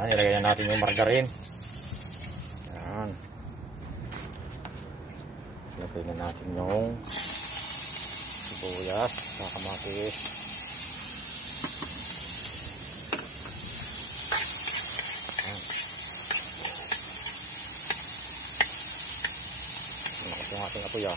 Ayan, ilagay na natin yung margarine. Ayan. Ilagay na natin yung sibuyas sa kamatis. Ayan. Ito yung ating apoy.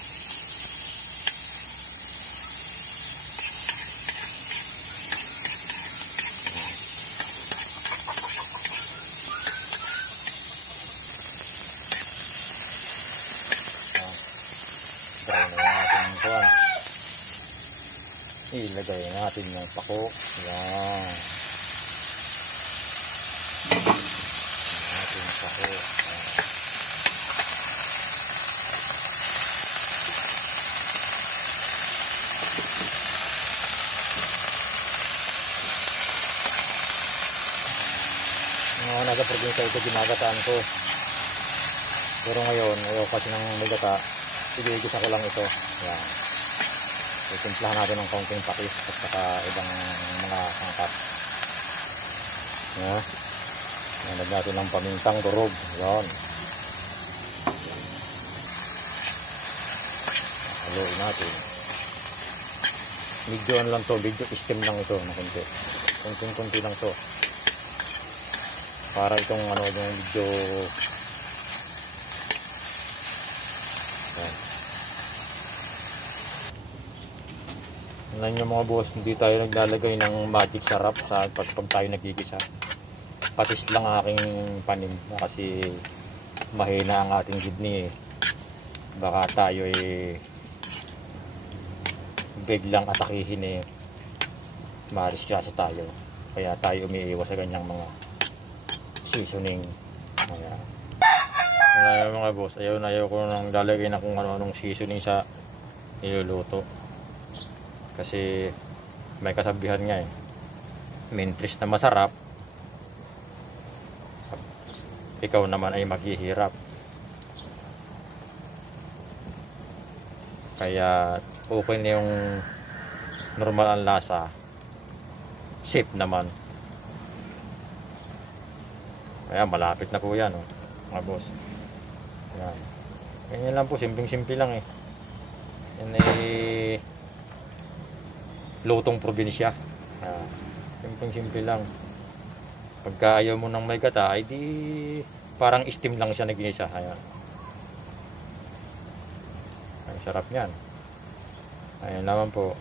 Brown na natin kuwan. Ilagay natin yung pako. Yan. Natin yung pako. Mga nagka-probinsya ito ginagataan ko. Pero ngayon, ayaw kasi ng magata. Igigisa ko lang ito. Yan. Itimplahan natin ng kaunting pakis at saka ibang mga sangkap. Yan. Nalagyan natin ng pamintang durog. Yan. Haluin natin. Medyo ano lang to, medyo steam lang ito na kunti. Kunting-kunti lang to. Para itong ano yung medyo Tingnan nyo mga boss, hindi tayo naglalagay ng magic sarap sa pag tayo nagigisa. Patis lang aking panim kasi mahina ang ating kidney. Baka tayo biglang atakihin mariskasa tayo. Kaya tayo umiiwas sa ganyang mga seasoning. Kaya mga boss, ayaw ko nang lalagay na kung ano-anong seasoning sa niluluto. Kasi may kasabihan nga mintis na masarap, ikaw naman ay maghihirap. Kaya okay na yung normal ang lasa, safe naman. Kaya malapit na po yan mga boss. Yan. Ganyan lang po, simpleng-simple lang Yan lutong probinsya. Simpleng-simple lang. Pagka ayaw mo ng may gata, ay di parang steam lang siya nag-inisa. Ayan. Ang sarap niyan. Ayan naman po.